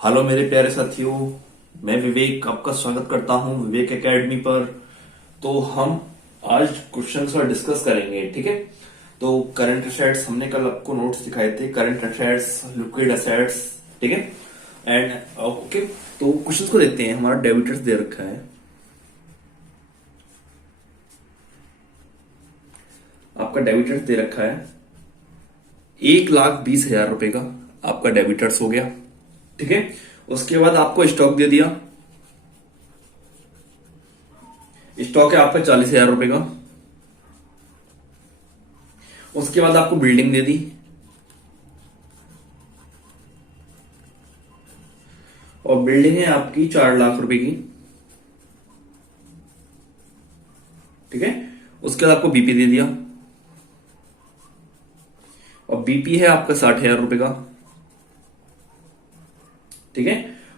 Hello मेरे प्यारे साथियों। मैं विवेक आपका स्वागत करता हूं विवेक एकेडमी पर। तो हम आज क्वेश्चंस और डिस्कस करेंगे, ठीक है। तो करंट असेट्स हमने कल आपको नोट्स दिखाए थे, करंट असेट्स, लिक्विड असेट्स, ठीक है। एंड ओके, तो क्वेश्चंस को देखते हैं। हमारा डेबिटर्स दे रखा है, आपका डेबिटर्स दे रखा है 1,20,000 रुपए का आपका डेबिटर्स हो गया, ठीक है। उसके बाद आपको स्टॉक दे दिया, स्टॉक है आपका 40,000 रुपए का। उसके बाद आपको बिल्डिंग दे दी, और बिल्डिंग है आपकी 4 लाख रुपए की, ठीक है। उसके बाद आपको बीपी दे दिया, और बीपी है आपका 60,000 रुपए का, ठीक है।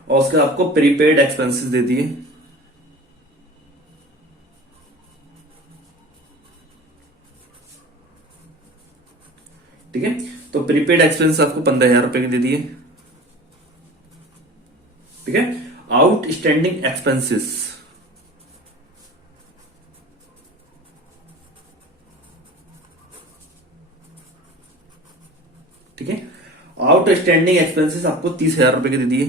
और उसके बाद आपको प्रीपेड एक्सपेंसेस दे दिए, ठीक है। तो प्रीपेड एक्सपेंस आपको 15,000 रुपए के दे दिए, ठीक है। आउटस्टैंडिंग एक्सपेंसेस, ठीक है। आउटस्टैंडिंग एक्सपेंसेस आपको 30,000 रुपए के दे दिए,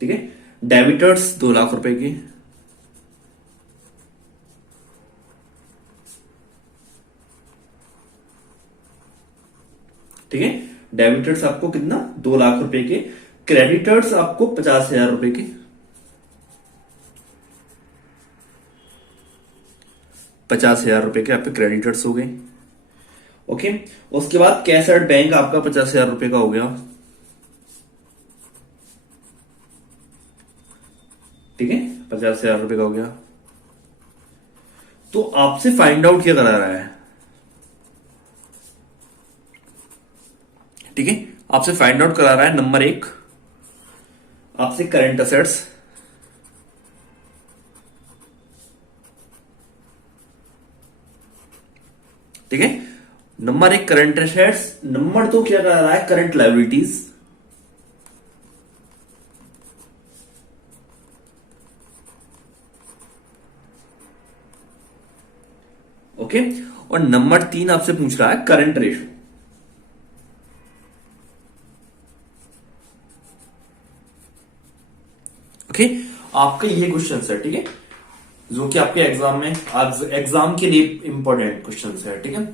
ठीक है। डेबिटर्स 2 लाख रुपए की, ठीक है। डेबिटर्स आपको कितना, 2 लाख रुपए के। क्रेडिटर्स आपको 50,000 रुपए के, 50,000 रुपए के आपके क्रेडिटर्स हो गए, ओके। उसके बाद कैश एट बैंक आपका 50,000 रुपए का हो गया, ठीक है। 50,000 रुपए का हो गया। तो आपसे फाइंड आउट क्या करा रहा है, ठीक है। आपसे फाइंड आउट करा रहा है नंबर 1, आपसे करंट असेट्स, ठीक है। नंबर 1 करंट असेट्स, नंबर 2 क्या करा रहा है, करंट लायबिलिटीज, ओके। और नंबर 3 आपसे पूछ रहा है करंट रेशो, ओके। आपके ये क्वेश्चन है, ठीक है, जो कि आपके एग्जाम में, आज एग्जाम के लिए इंपॉर्टेंट क्वेश्चन है, ठीक है।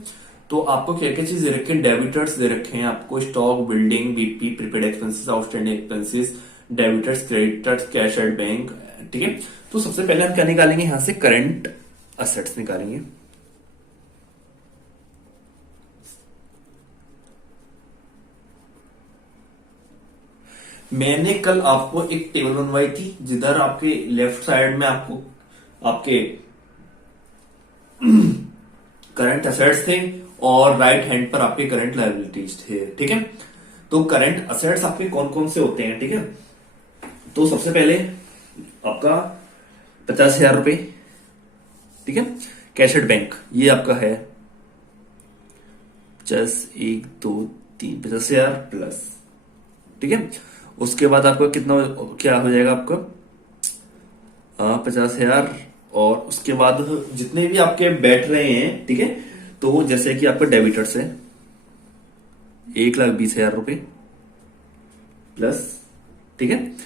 तो आपको क्या क्या चीज दे रखे हैं, डेबिटर्स दे रखे हैं आपको, stock, building, BP, prepaid expenses, outstanding expenses, debtors, creditors, cash at bank, ठीक है। तो सबसे पहले हम क्या निकालेंगे, यहां से करंट असेट्स निकालेंगे। मैंने कल आपको एक टेबल बनवाई थी, जिधर आपके लेफ्ट साइड में आपको आपके करंट असेट्स थे, और राइट हैंड पर आपके करंट लायबिलिटीज थे, ठीक है। तो करंट असेट्स आपके कौन कौन से होते हैं, ठीक है। तो सबसे पहले आपका 50,000 रुपए, ठीक है। कैश एट बैंक ये आपका है 50, 1, 2, 3, 50,000 प्लस, ठीक है। उसके बाद आपका कितना, क्या हो जाएगा आपका 50,000, और उसके बाद जितने भी आपके बैठ रहे हैं, ठीक है। तो जैसे कि आपका डेबिटर्स है 1,20,000 रुपए प्लस, ठीक है।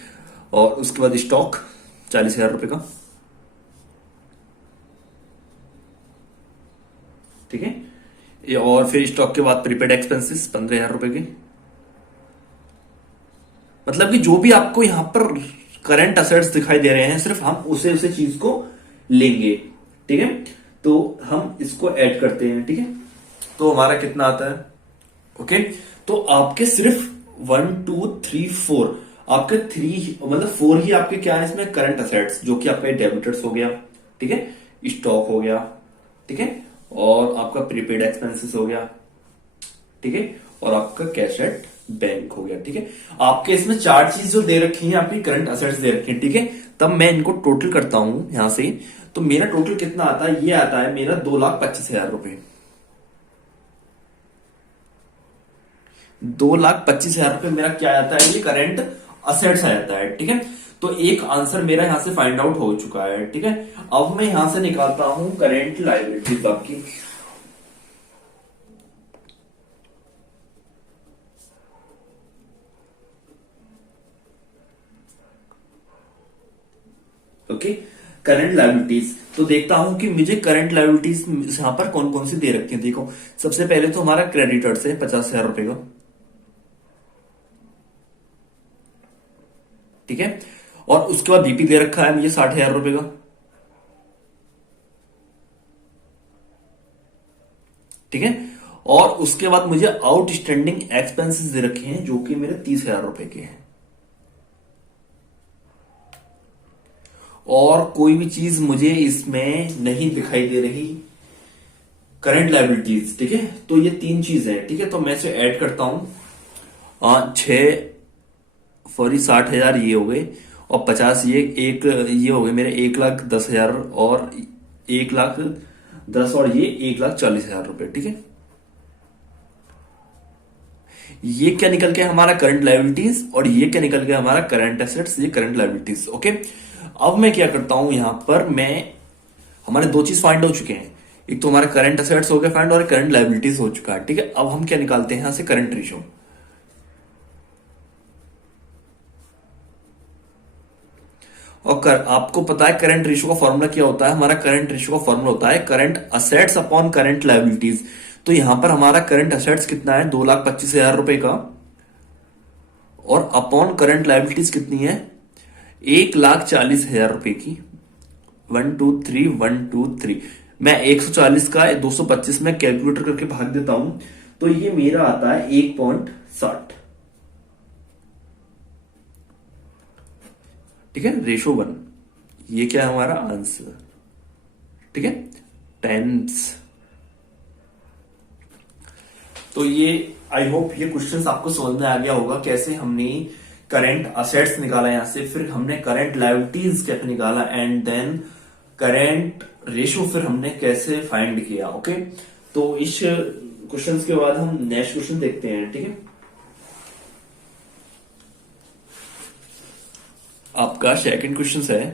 और उसके बाद स्टॉक 40,000 रुपए का, ठीक है। और फिर स्टॉक के बाद प्रीपेड एक्सपेंसेस 15,000 रुपए के। मतलब कि जो भी आपको यहां पर करंट असेट्स दिखाई दे रहे हैं, सिर्फ हम उसे उसे चीज को लेंगे, ठीक है। तो हम इसको ऐड करते हैं, ठीक है। तो हमारा कितना आता है, ओके। तो आपके सिर्फ 1, 2, 3, 4, आपके 3 मतलब 4 ही आपके क्या है इसमें, करंट असेट्स, जो कि आपका डेबिटर्स हो गया, ठीक है, स्टॉक हो गया, ठीक है, और आपका प्रीपेड एक्सपेंसेस हो गया, ठीक है, और आपका कैश एट बैंक हो गया, ठीक है। आपके इसमें 4 चीज जो दे रखी है, आपकी करंट असेट्स दे रखी है, ठीक है। तब मैं इनको टोटल करता हूं यहां से, तो मेरा टोटल कितना आता है, ये आता है मेरा 2,25,000 रुपए। 2,25,000 रुपए मेरा क्या आता है, ये करंट असेट्स आ जाता है। ठीक है, तो एक आंसर मेरा यहां से फाइंड आउट हो चुका है। ठीक है, अब मैं यहां से निकालता हूं करंट लायबिलिटीज आपकी। Okay, current liabilities. तो देखता हूं कि मुझे करंट लायबिलिटीज यहां पर कौन कौन सी दे रखी है। देखो, सबसे पहले तो हमारा क्रेडिटर्स है 50,000 रुपए का। ठीक है, और उसके बाद बीपी दे रखा है मुझे 60,000 रुपए का। ठीक है, और उसके बाद मुझे आउटस्टैंडिंग एक्सपेंसेस दे रखे हैं जो कि मेरे 30,000 रुपए के हैं। और कोई भी चीज मुझे इसमें नहीं दिखाई दे रही करंट लायबिलिटीज। ठीक है, तो ये तीन चीज है। ठीक है, तो मैं इसे ऐड करता हूं। 60,000 ये हो गए, और 50 ये हो गए मेरे 1,10,000, और 1,10,000, और ये 1,40,000 रुपए। ठीक है, ये क्या निकल गया हमारा करंट लायबिलिटीज, और ये क्या निकल गया हमारा करंट एसेट्स, ये करंट लायबिलिटीज। ओके, अब मैं क्या करता हूं, यहां पर मैं हमारे दो चीज फाइंड हो चुके हैं। एक तो हमारा करंट एसेट्स हो गया फाइंड, और करंट लायबिलिटीज हो चुका है। ठीक है, अब हम क्या निकालते हैं यहां से, करंट रेशियो। और आपको पता है करंट रेशियो का फॉर्मूला क्या होता है, हमारा करंट रेशियो का फॉर्मूला होता है current assets upon current liabilities. तो यहां पर हमारा करंट असेट्स कितना है, 2,25,000 रुपए का, और अपॉन करंट लायबिलिटीज कितनी है, 1,40,000 रुपए की। 1 2 3 1 2 3, मैं 140 का 225 में कैलकुलेटर करके भाग देता हूं, तो ये मेरा आता है 1.60। ठीक है, रेशो 1, ये क्या है हमारा आंसर। ठीक है, टेंस। तो ये आई होप ये क्वेश्चंस आपको समझ में आ गया होगा, कैसे हमने करंट असेट्स निकाला यहां से, फिर हमने करंट लायबिलिटीज कैसे निकाला, एंड देन करंट रेशियो फिर हमने कैसे फाइंड किया। ओके, तो इस क्वेश्चंस के बाद हम नेक्स्ट क्वेश्चन देखते हैं। ठीक है, आपका सेकंड क्वेश्चन है,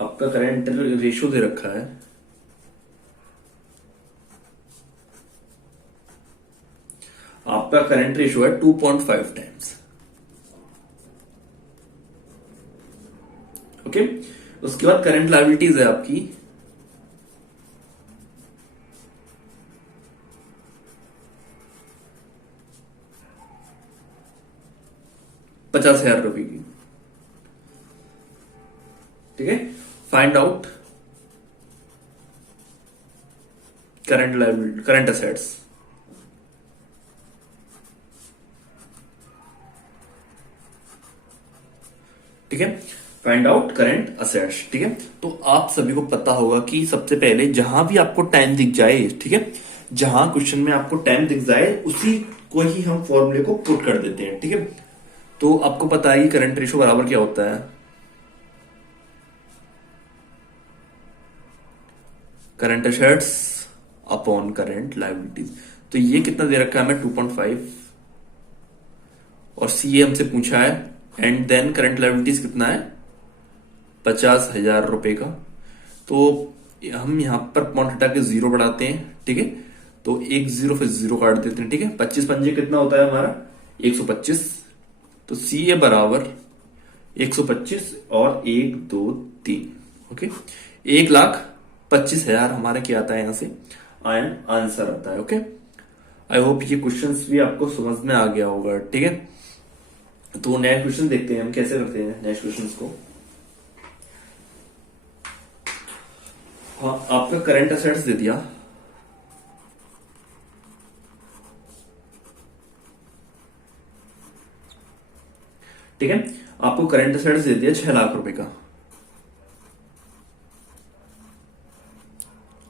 आपका करंट रेशियो दे रखा है, आपका करंट रेशियो है 2.5 टाइम्स। ओके, उसके बाद करंट लायबिलिटीज है आपकी 50,000 रुपए की। ठीक है, find out current liability, current assets. ठीक है, फाइंड आउट करंट असेट्स। ठीक है, तो आप सभी को पता होगा कि सबसे पहले जहां भी आपको टाइम दिख जाए, ठीक है, जहां क्वेश्चन में आपको टाइम दिख जाए उसी को ही हम फॉर्मूले को पुट कर देते हैं। ठीक है, तो आपको पता है करंट रेशियो बराबर क्या होता है, current assets upon current liabilities. तो ये कितना दे रखा है हमें 2.5, और सी हमसे पूछा है, एंड देन करंट लायबिलिटीज कितना है 50,000 रुपए का। तो हम यहां पर पॉइंट हटा के 0 बढ़ाते हैं। ठीक है, तो एक 0 फिर 0 काट देते हैं। ठीक है, 25 पंजे कितना होता है हमारा 125, तो सी ए बराबर 125 और 1 2 3। ओके, 1,25,000 हमारा क्या आता है यहां से आंसर आता है। ओके, आई होप ये क्वेश्चंस भी आपको समझ में आ गया होगा। ठीक है, तो नेक्स्ट क्वेश्चन देखते हैं हम कैसे करते हैं नेक्स्ट क्वेश्चंस को। हाँ, आपका करंट असेट्स दे दिया, ठीक है, आपको करंट असेट्स दे दिया 6 लाख रुपए का।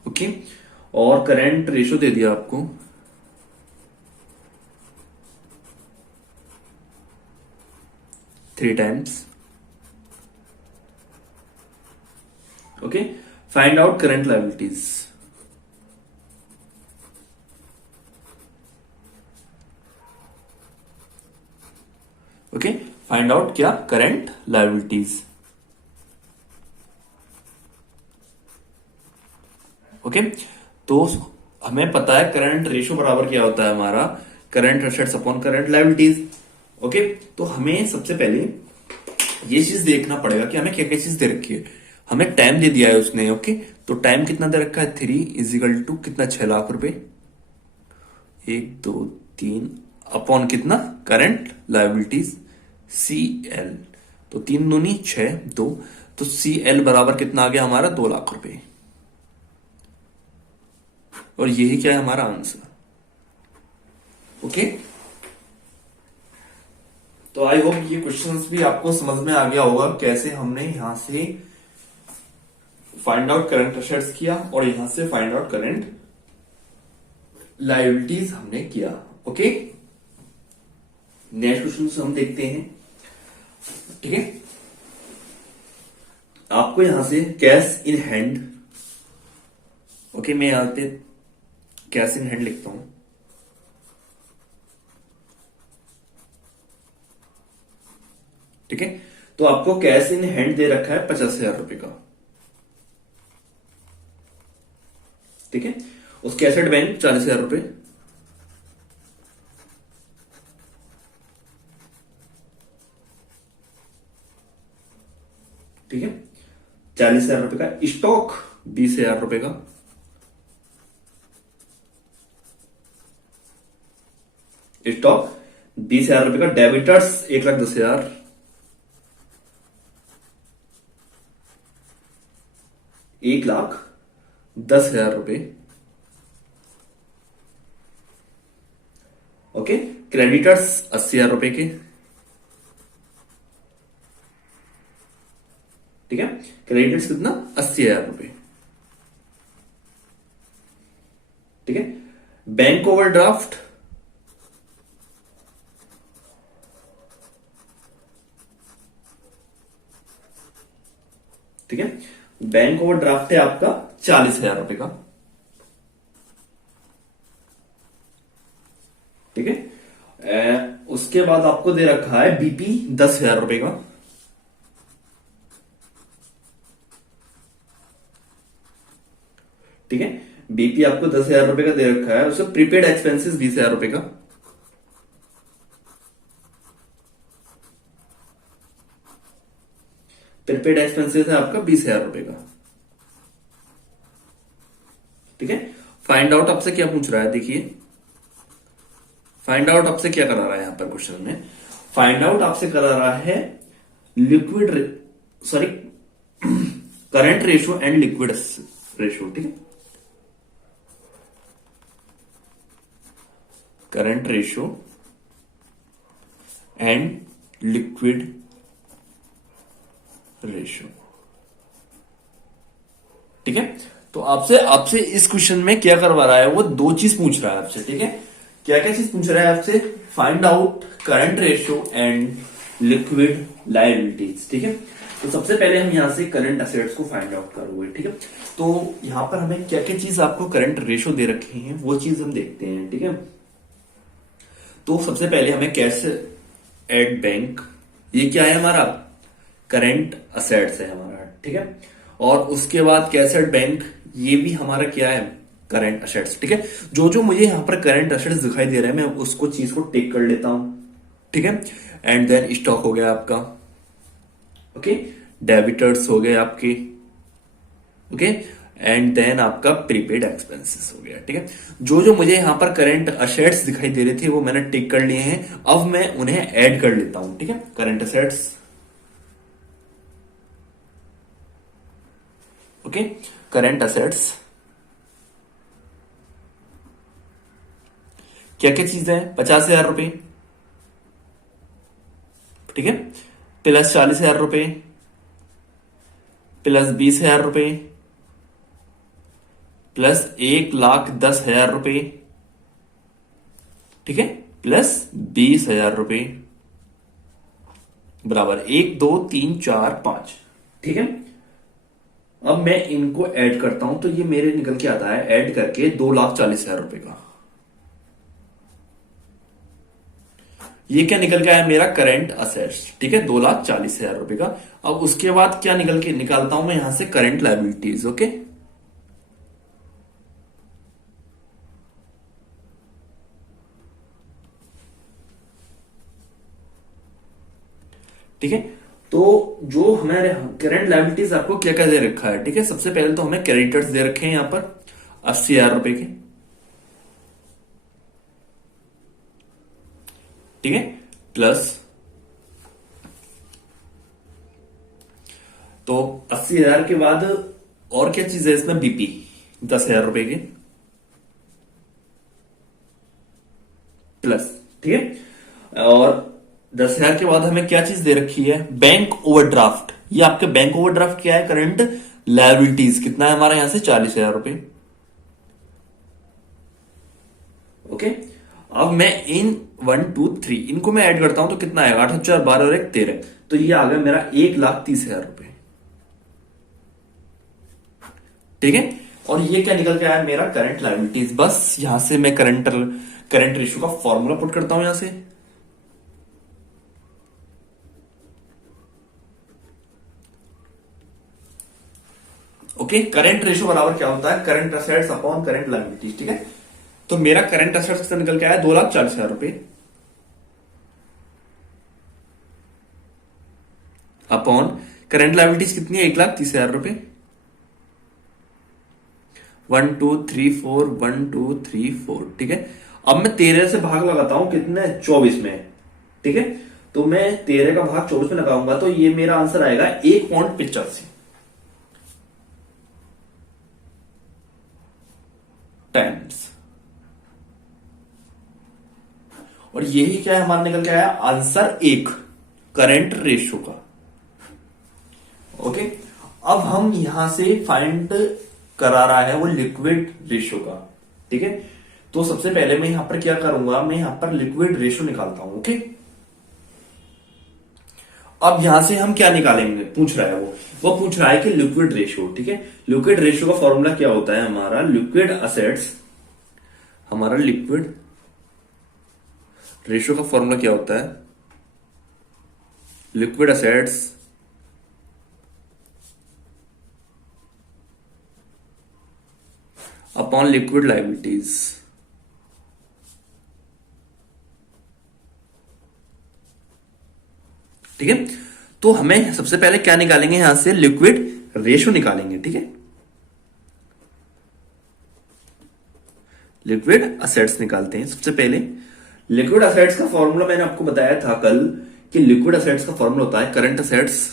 ओके, और करंट रेशियो दे दिया आपको 3 times. Okay, find out current liabilities. Okay, find out क्या, करंट लायबिलिटीज। ओके, तो हमें पता है करंट रेशियो बराबर क्या होता है हमारा, current assets upon current liabilities. Okay, तो हमें सबसे पहले ये चीज देखना पड़ेगा कि हमें क्या क्या चीज दे रखी है। हमें टाइम दे दिया है उसने। ओके, तो टाइम कितना दे रखा है, 3 इजिकल टू कितना, 6 लाख रुपए, 1 2 3 अपॉन कितना, करंट लायबिलिटीज CL। तो 3 दूनी 6, 2, तो CL बराबर कितना आ गया हमारा, 2 लाख रुपए। और यही क्या है हमारा आंसर। ओके, तो आई होप ये क्वेश्चंस भी आपको समझ में आ गया होगा, कैसे हमने यहां से फाइंड आउट करंट एसेट्स किया और यहां से फाइंड आउट करंट लायबिलिटीज हमने किया। ओके, नेक्स्ट क्वेश्चन हम देखते हैं। ठीक है, आपको यहां से कैश इन हैंड, ओके, मैं यहां पे कैश इन हैंड लिखता हूं। ठीक है, तो आपको कैश इन हैंड दे रखा है 50,000 रुपए का। ठीक है, उसके एसेट बैंक 40,000 रुपए, ठीक है, 40,000 रुपए का स्टॉक, 20,000 रुपए का, स्टॉक 20,000 रुपए का, डेबिटर्स 1,10,000, 1,10,000 रुपए। ओके, क्रेडिटर्स 80,000 रुपए के। ठीक है, क्रेडिटर्स कितना, 80,000 रुपए। ठीक है, बैंक ओवरड्राफ्ट, ठीक है, बैंक ओवरड्राफ्ट है आपका 40,000 रुपए का। ठीक है, उसके बाद आपको दे रखा है बीपी 10,000 रुपए का। ठीक है, बीपी आपको 10,000 रुपए का दे रखा है। उससे प्रीपेड एक्सपेंसेस 20,000 रुपए का। प्रीपेड एक्सपेंसेस है आपका 20,000 रुपए का। ठीक है, फाइंड आउट आपसे क्या पूछ रहा है, देखिए फाइंड आउट आपसे क्या करा रहा है यहां पर क्वेश्चन में, फाइंड आउट आपसे करा रहा है liquid, sorry, current ratio and liquid ratio. ठीक है, current ratio and liquid ratio. ठीक है, तो आपसे आपसे इस क्वेश्चन में क्या करवा रहा है, वो दो चीज पूछ रहा है आपसे। ठीक है, क्या क्या चीज पूछ रहा है आपसे, find out current ratio and liquid liabilities. ठीक है, तो सबसे पहले हम यहां से करंट एसेट्स को फाइंड आउट करोगे। ठीक है, तो यहां पर हमें क्या क्या चीज आपको करंट रेशियो दे रखे हैं वो चीज हम देखते हैं। ठीक है, तो सबसे पहले हमें कैश एट बैंक, ये क्या है हमारा, करंट असेट्स है हमारा। ठीक है, और उसके बाद कैश एट बैंक, ये भी हमारा क्या है, करंट असेट्स। ठीक है, जो जो मुझे यहां पर करंट असेट्स दिखाई दे रहे हैं मैं उसको चीज को टिक कर लेता हूं। ठीक है, एंड देन स्टॉक हो गया आपका। ओके, डेबिटर्स हो गए आपके। ओके, एंड देन आपका प्रीपेड एक्सपेंसेस हो गया। ठीक है, जो जो मुझे यहां पर करंट असेट्स दिखाई दे रहे थे वो मैंने टिक कर लिए हैं। अब मैं उन्हें ऐड कर लेता हूं। ठीक है, current assets, okay, current assets क्या क्या चीजें हैं, 50,000 रुपए, ठीक है, प्लस 40,000 रुपए, प्लस 20,000 रुपए, प्लस 1,10,000 रुपए, ठीक है, प्लस 20,000 रुपए, बराबर 1 2 3 4 5। ठीक है, अब मैं इनको ऐड करता हूं तो ये मेरे निकल के आता है ऐड करके 2,40,000 रुपए का। ये क्या निकल के आया मेरा करंट असेट्स, ठीक है, 2,40,000 रुपए का। अब उसके बाद क्या निकालता हूं मैं यहां से करंट लायबिलिटीज। ओके, ठीक है। तो जो हमारे करंट लायबिलिटीज आपको क्या क्या दे रखा है, ठीक है। सबसे पहले तो हमें क्रेडिटर्स दे रखे हैं यहां पर 80,000 रुपए के, ठीक है, प्लस तो 80,000 के बाद और क्या चीज है इसमें, बीपी 10,000 रुपए के प्लस, ठीक है। और 10,000 के बाद हमें क्या चीज दे रखी है, बैंक ओवरड्राफ्ट। ये आपके बैंक ओवरड्राफ्ट क्या है, करंट लायबिलिटीज कितना है हमारा यहां से 40,000 रुपए। ओके, अब मैं इन 1 2 3 इनको मैं ऐड करता हूं तो कितना आएगा, 8,000 12 और 1 13, तो ये आ गया मेरा 1,30,000 रुपए, ठीक है। और ये क्या निकल के आया मेरा करंट लायबिलिटीज। बस यहां से मैं करंट रेशियो का फॉर्मूला पुट करता हूं यहां से। ओके, करंट रेशियो बराबर क्या होता है, current assets upon current liabilities, ठीक है। तो मेरा करंट असेट्स कितना निकल के आया, 2,40,000 रुपए अपॉन करंट लायबिलिटीज कितनी है, 1,30,000 रुपए। 1 2 3 4 1 2 3 4, ठीक है। अब मैं 13 से भाग लगाता हूं कितने, 24 में, ठीक है। तो मैं 13 का भाग 24 में लगाऊंगा तो ये मेरा आंसर आएगा 1.85 टाइम्स। और यही क्या है हमारा निकल के आया आंसर 1 करंट रेशियो का। ओके, अब हम यहां से फाइंड करा रहा है वो लिक्विड रेशियो का, ठीक है। तो सबसे पहले मैं यहां पर क्या करूंगा, मैं यहां पर लिक्विड रेशियो निकालता हूं। ओके, अब यहां से हम क्या निकालेंगे, पूछ रहा है वो पूछ रहा है कि लिक्विड रेशियो, ठीक है। लिक्विड रेशियो का फॉर्मूला क्या होता है हमारा, लिक्विड असेट्स, हमारा लिक्विड रेशियो का फॉर्मूला क्या होता है, liquid assets upon liquid liabilities, ठीक है। तो हमें सबसे पहले क्या निकालेंगे, यहां से लिक्विड रेशियो निकालेंगे, ठीक है। लिक्विड असेट्स निकालते हैं सबसे पहले। लिक्विड असेट्स का फॉर्मूला मैंने आपको बताया था कल कि लिक्विड असेट्स का फॉर्मूला होता है current assets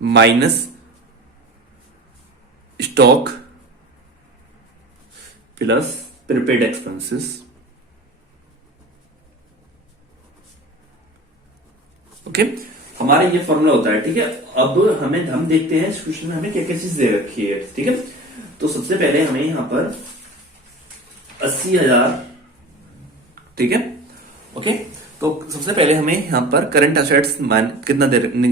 minus stock plus prepaid expenses. Okay, हमारे ये फॉर्मूला होता है, ठीक है। अब हम देखते हैं इस क्वेश्चन में हमें क्या क्या चीज दे रखी है, ठीक है। तो सबसे पहले हमें यहां पर 80,000, ठीक है। ओके, तो सबसे पहले हमें यहां पर करंट असेट्स कितना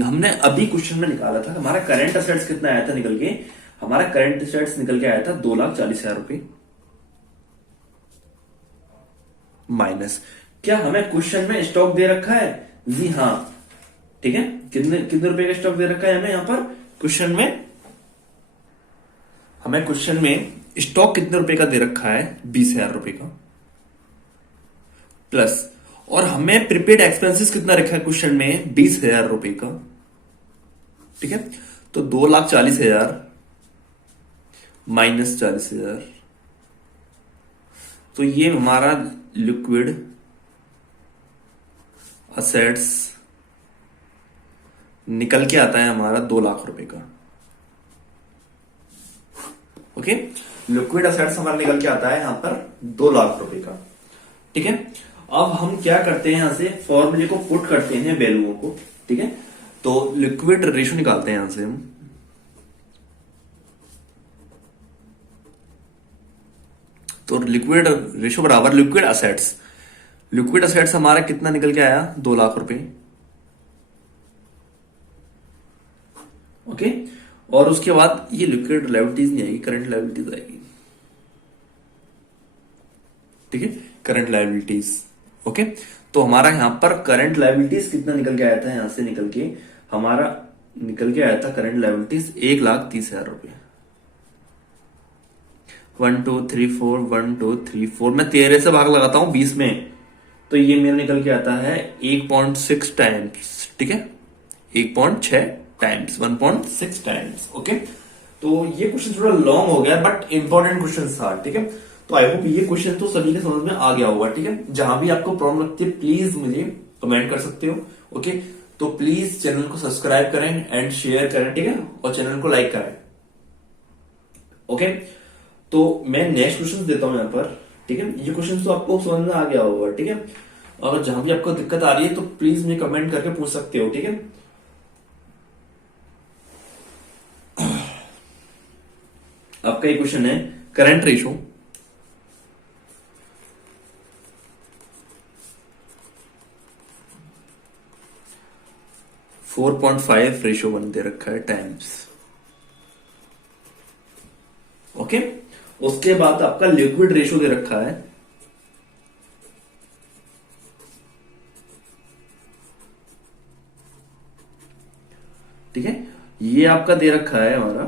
हमने अभी क्वेश्चन में निकाला था, हमारा करंट असेट्स कितना आया था निकल के, हमारा करंट असेट्स निकल के आया था 2,40,000 रुपए माइनस, क्या हमें क्वेश्चन में स्टॉक दे रखा है, जी हाँ, ठीक है। कितने कितने रुपए का स्टॉक दे रखा है हमें यहां पर क्वेश्चन में, हमें क्वेश्चन में स्टॉक कितने रुपए का दे रखा है, 20,000 रुपए का प्लस, और हमें प्रीपेड एक्सपेंसेस कितना रखा है क्वेश्चन में, 20,000 रुपए का, ठीक है। तो 2,40,000 माइनस 40,000, तो ये हमारा लिक्विड असेट्स निकल के आता है हमारा 2 लाख रुपए का। ओके, लिक्विड असेट्स हमारा निकल के आता है यहां पर 2 लाख रुपए का, ठीक है। अब हम क्या करते हैं, यहां से फॉर्मूले को पुट करते हैं वैल्यूओं को, ठीक है। तो लिक्विड रेशियो निकालते हैं यहां से हम, तो लिक्विड रेशियो बराबर लिक्विड असेट्स, लिक्विड असेट्स हमारा कितना निकल के आया, 2 लाख रुपए। ओके, और उसके बाद ये लिक्विड लायबिलिटीज नहीं आएगी, करंट लायबिलिटीज आएगी। Current liabilities. ओके, तो हमारा यहां पर करंट लायबिलिटीज कितना निकल के आया था, यहां से निकल के हमारा निकल के आया था करंट लायबिलिटीज 1,30,000 रुपये। 1 2 3 4 1 2 3 4, मैं 13 से भाग लगाता हूं 20 में, तो ये मेरा निकल के आता है 1.6 टाइम्स। ठीक है, 1.6 टाइम्स, 1.6 टाइम्स। ओके, तो ये क्वेश्चन थोड़ा लॉन्ग हो गया बट इंपॉर्टेंट क्वेश्चन था। ठीक है, तो आई होप ये क्वेश्चन तो सभी के समझ में आ गया होगा। ठीक है, जहां भी आपको प्रॉब्लम लगती है प्लीज मुझे कमेंट कर सकते हो। ओके, तो प्लीज चैनल को सब्सक्राइब करें एंड शेयर करें। ठीक है, और चैनल को लाइक करें। ओके, तो मैं नेक्स्ट क्वेश्चन देता हूं यहां पर। ठीक है, ये क्वेश्चन तो आपको समझ में आ गया होगा। ठीक है, अगर जहां भी आपको दिक्कत आ रही है तो प्लीज मुझे कमेंट करके पूछ सकते हो। ठीक है, आपका ये क्वेश्चन है करंट रेशो फोर 4.5 रेशो 1 दे रखा है टाइम्स। ओके, उसके बाद आपका लिक्विड रेशो दे रखा है ठीक है, ये आपका दे रखा है हमारा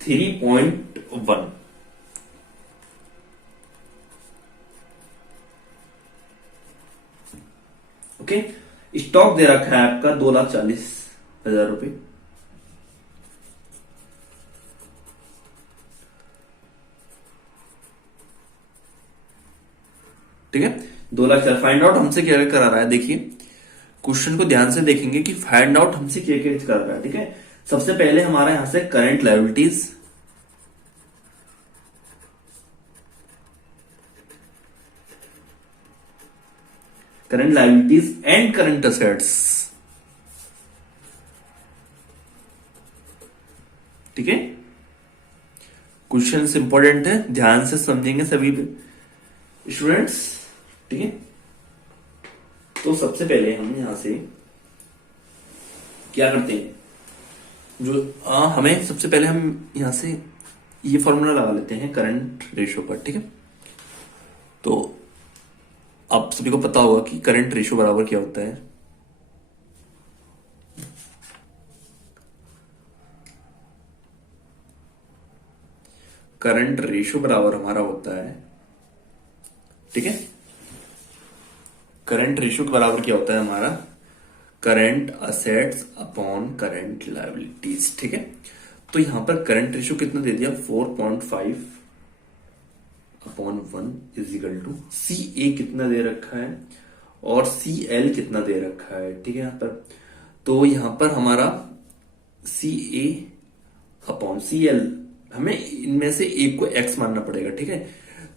3.1। ओके, स्टॉक दे रखा है आपका 2,40,000 रुपये। ठीक है, 2,40,000 फाइंड आउट हमसे क्या करा रहा है। देखिए क्वेश्चन को ध्यान से देखेंगे कि फाइंड आउट हमसे क्या क्या कर रहा है। ठीक है, सबसे पहले हमारा यहां से current liabilities, and current assets. ठीक है, क्वेश्चन इंपॉर्टेंट है, ध्यान से समझेंगे सभी स्टूडेंट्स। ठीक है, तो सबसे पहले हम यहां से क्या करते हैं, हमें सबसे पहले हम यहां से ये फॉर्मूला लगा लेते हैं करंट रेशो पर। ठीक है, तो आप सभी को पता होगा कि करंट रेशो बराबर क्या होता है। करंट रेशो बराबर हमारा होता है, ठीक है, करंट रेशो के बराबर क्या होता है हमारा, current assets upon current liabilities. ठीक है, तो यहां पर करंट रेशो कितना दे दिया, 4.5 अपॉन 1 इजिकल टू सी ए कितना दे रखा है और सी एल कितना दे रखा है। ठीक है, यहां पर तो यहां पर हमारा सी ए अपॉन सी एल, हमें इनमें से एक को एक्स मानना पड़ेगा। ठीक है,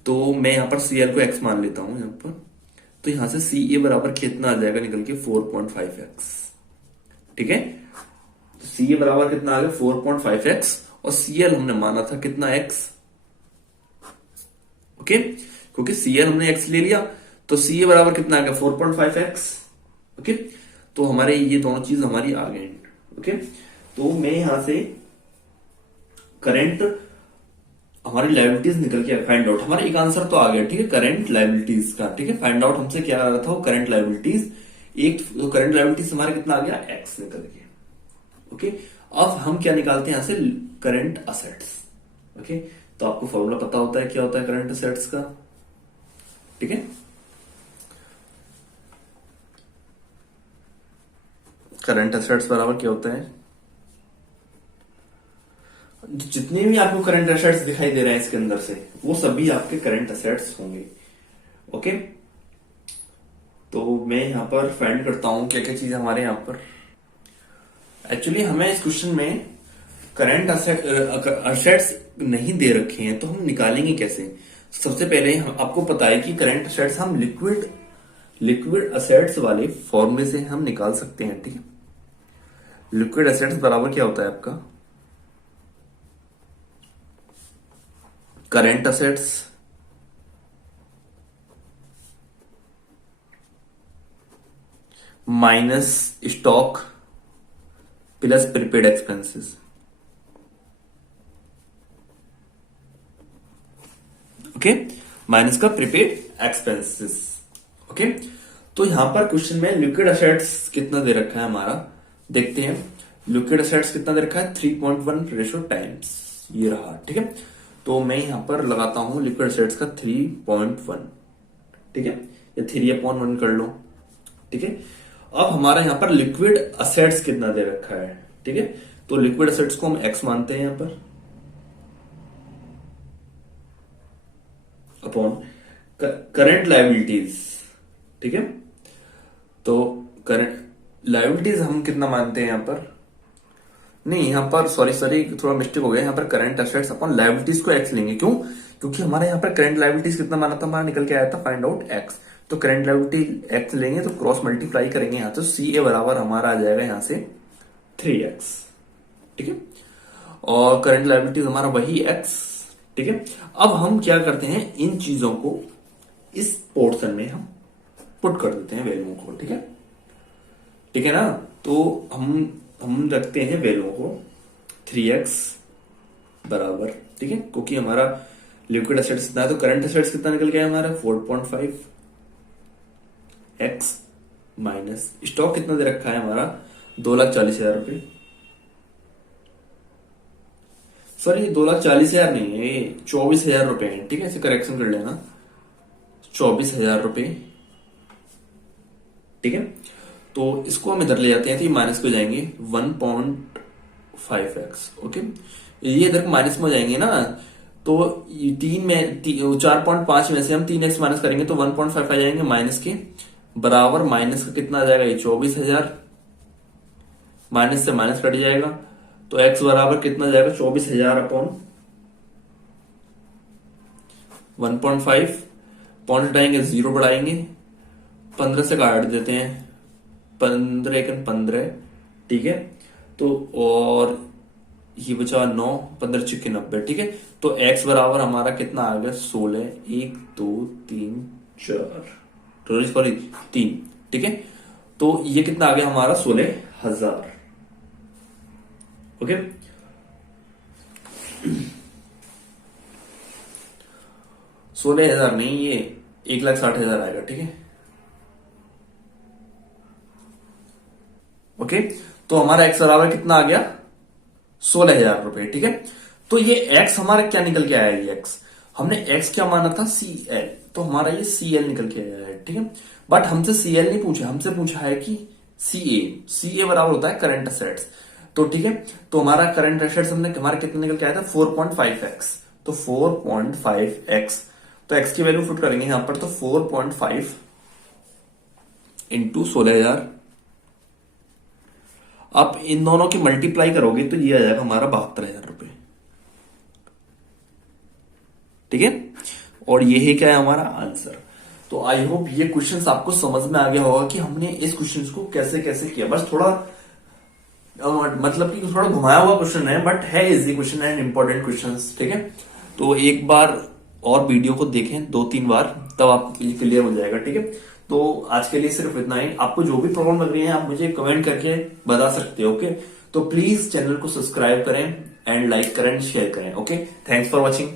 तो मैं यहां पर सी एल को एक्स मान लेता हूं यहां पर, तो यहां से सी ए बराबर कितना आ जाएगा निकल के 4.5x। ठीक है, तो सी ए बराबर कितना आ गया 4.5x और सी एल हमने माना था कितना x। ओके, क्योंकि सी एल हमने x ले लिया तो सी ए बराबर कितना आ गया 4.5x। ओके, तो हमारे ये दोनों चीज हमारी आ गई। ओके, तो मैं यहां से करंट हमारी लायबिलिटीज निकल के फाइंड आउट, हमारा एक आंसर तो आ गया। ठीक है, करंट लायबिलिटीज का। ठीक है, फाइंड आउट हमसे क्या आ रहा था, करंट लायबिलिटीज, एक करंट लायबिलिटीज हमारा कितना आ गया एक्स निकल के। ओके, अब हम क्या निकालते हैं यहां से, करंट असेट्स। ओके, तो आपको फॉर्मूला पता होता है क्या होता है करंट असेट्स का। ठीक है, करंट असेट्स बराबर क्या होता है, जितने भी आपको करंट असेट्स दिखाई दे रहे हैं इसके अंदर से वो सभी आपके करंट असेट्स होंगे। ओके, तो मैं यहां पर फाइंड करता हूं क्या क्या चीज हमारे यहां पर। एक्चुअली हमें इस क्वेश्चन में करंट असेट्स नहीं दे रखे हैं तो हम निकालेंगे कैसे। सबसे पहले आपको पता है कि करंट असेट्स हम लिक्विड असेट्स वाले फॉर्मूले से हम निकाल सकते हैं। ठीक है, लिक्विड असेट्स बराबर क्या होता है आपका, current assets minus stock plus prepaid expenses. Okay, minus का प्रीपेड एक्सपेंसेस। ओके, तो यहां पर क्वेश्चन में लिक्विड असेट्स कितना दे रखा है हमारा, देखते हैं। लिक्विड असेट्स कितना दे रखा है 3.1 रेशो टाइम्स, ये रहा। ठीक है, तो मैं यहां पर लगाता हूं लिक्विड असेट्स का 3.1। ठीक है, या 3/1 कर लो। ठीक है, अब हमारा यहां पर लिक्विड असेट्स कितना दे रखा है। ठीक है, तो लिक्विड असेट्स को हम एक्स मानते हैं यहां पर, अपॉन करंट लायबिलिटीज। ठीक है, तो करंट लायबिलिटीज हम कितना मानते हैं यहां पर, नहीं यहां पर सॉरी थोड़ा मिस्टेक हो गया। यहां पर करंट असेट्स अपॉन लायबिलिटीज को एक्स लेंगे। क्यों? क्योंकि हमारे यहां पर करंट लायबिलिटीज कितना माना था, हमारा निकल के आया था फाइंड आउट एक्स। तो करंट लायबिलिटी एक्स लेंगे तो क्रॉस मल्टीप्लाई करेंगे यहां, तो सी ए बराबर हमारा आ जाएगा यहां से 3x। ठीक है, और करंट लायबिलिटीज हमारा वही एक्स। ठीक है, अब हम क्या करते हैं, इन चीजों को इस पोर्शन में हम पुट कर देते हैं वैल्यू को। ठीक है, ठीक है ना, तो हम रखते हैं वैल्यू को 3x बराबर। ठीक है, क्योंकि हमारा लिक्विड असेट्स कितना है, तो करंट असेट्स कितना निकल गया हमारा 4.5 x माइनस स्टॉक कितना दे रखा है हमारा 2,40,000 रुपए। सॉरी 2,40,000 नहीं है, ये 24,000 रुपए है। ठीक है, इसे करेक्शन कर लेना, 24,000 रुपए। ठीक है, तो इसको हम इधर ले जाते हैं तो ये माइनस को जाएंगे 1.5x। ओके, ये इधर माइनस में हो जाएंगे ना, तो 4.5 में से हम 3x माइनस करेंगे तो 1.5 आ जाएंगे माइनस के बराबर। माइनस का कितना आ जाएगा, ये 24,000, माइनस से माइनस कट जाएगा, तो x बराबर कितना जाएगा 24,000 अपॉन 1.5। पॉइंट हटाएंगे 0 बढ़ाएंगे, 15 से काट देते हैं, 15 ठीक है, तो और ये बचा 9, 15 × 90। ठीक है, तो x बराबर हमारा कितना आ गया 16, 1 2 3 4 सॉरी 3। ठीक है, तो ये कितना आ गया हमारा 16,000। ओके, 16,000 नहीं, ये 1,60,000 आएगा। ठीक है, ओके, तो हमारा एक्स बराबर कितना आ गया 16,000 रुपए। ठीक है, तो ये एक्स हमारा क्या निकल के आया, ये एक्स हमने एक्स क्या माना था CL, तो हमारा ये CL निकल के आया है। ठीक है, बट हमसे CL नहीं पूछा, हमसे पूछा है कि CA बराबर होता है करंट असेट्स। तो ठीक है, तो हमारा करंट असेट्स हमने हमारा कितना निकल के आया था 4.5x। तो 4.5x, तो x की वैल्यू पुट करेंगे यहां पर, तो 4.5 इंटू 16,000। आप इन दोनों की मल्टीप्लाई करोगे तो ये आ जाएगा हमारा 72,000 रुपए। ठीक है, और ये है क्या है हमारा आंसर। तो आई होप ये क्वेश्चंस आपको समझ में आ गया होगा कि हमने इस क्वेश्चंस को कैसे कैसे किया। बस थोड़ा मतलब कि थोड़ा घुमाया हुआ क्वेश्चन है, बट है easy question and important questions. ठीक है, तो एक बार और वीडियो को देखें 2-3 बार, तब आपको ये क्लियर हो जाएगा। ठीक है, तो आज के लिए सिर्फ इतना ही। आपको जो भी प्रॉब्लम लग रही है आप मुझे कमेंट करके बता सकते हो। ओके, तो प्लीज चैनल को सब्सक्राइब करें एंड लाइक करें एंड शेयर करें। Okay, thanks for watching.